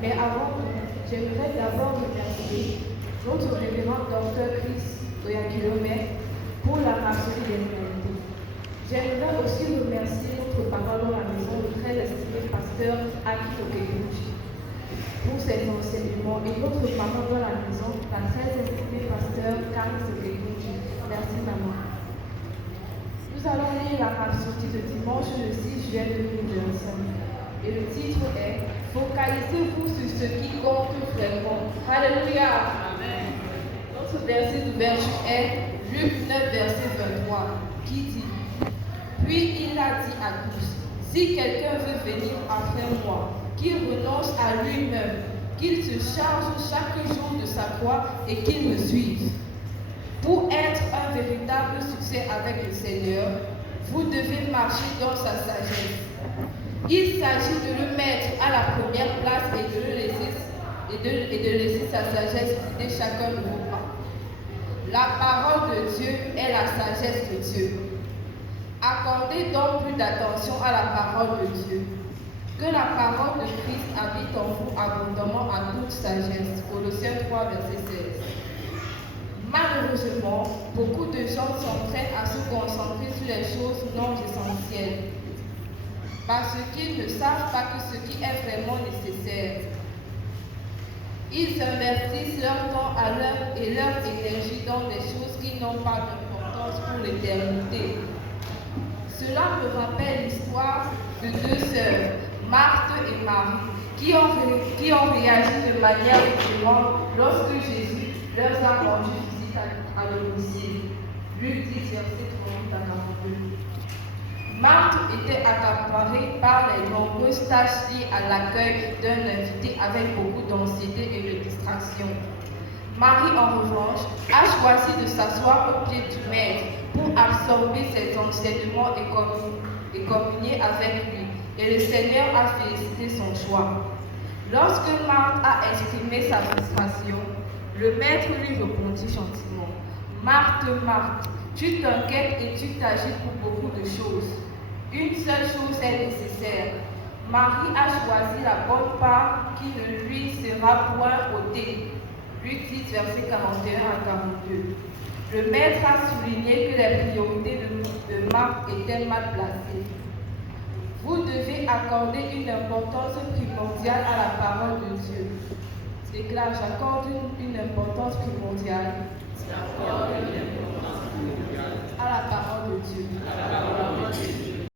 Mais avant tout, j'aimerais d'abord remercier notre révérend Dr Chris Oyakilome pour la rhapsodie des réalités. J'aimerais aussi remercier notre parole dans la maison, le très estimé pasteur Aki Okeguchi, pour ses enseignements, et notre maman dans la maison, la très estimée pasteur Karis Okeguchi. Merci maman. Nous allons lire la rhapsodie de dimanche le 6 juillet 2025. Et le titre est « Focalisez-vous sur ce qui compte vraiment ». Alléluia. Amen. Notre verset d'ouverture est Luc 9, verset 23, qui dit « Puis il a dit à tous, si quelqu'un veut venir après moi, qu'il renonce à lui-même, qu'il se charge chaque jour de sa croix et qu'il me suive. Pour être un véritable succès avec le Seigneur, vous devez marcher dans sa sagesse. Il s'agit de le mettre à la première place et de laisser sa sagesse guider chacun de vos pas. La parole de Dieu est la sagesse de Dieu. Accordez donc plus d'attention à la parole de Dieu. Que la parole de Christ habite en vous abondamment à toute sagesse. Colossiens 3, verset 16. Malheureusement, beaucoup de gens s'entraînent à se concentrer sur les choses non essentielles, parce qu'ils ne savent pas que ce qui est vraiment nécessaire. Ils investissent leur temps et leur énergie dans des choses qui n'ont pas d'importance pour l'éternité. Cela me rappelle l'histoire de deux sœurs, Marthe et Marie, qui ont réagi de manière différente lorsque Jésus leur a rendu visite à domicile. Luc 10, verset 38 à 42. Marthe était accaparée par les nombreuses tâches liées à l'accueil d'un invité avec beaucoup d'anxiété et de distraction. Marie, en revanche, a choisi de s'asseoir au pied du Maître pour absorber ses enseignements et communier avec lui. Et le Seigneur a félicité son choix. Lorsque Marthe a exprimé sa frustration, le Maître lui répondit gentiment, « Marthe, Marthe, tu t'inquiètes et tu t'agites pour beaucoup de choses. Une seule chose est nécessaire. Marie a choisi la bonne part qui ne lui sera point ôtée. » Luc 10, verset 41 à 42. Le Maître a souligné que les priorités de Marthe étaient mal placées. Vous devez accorder une importance primordiale à la parole de Dieu. Déclare, j'accorde une importance primordiale à la parole de Dieu.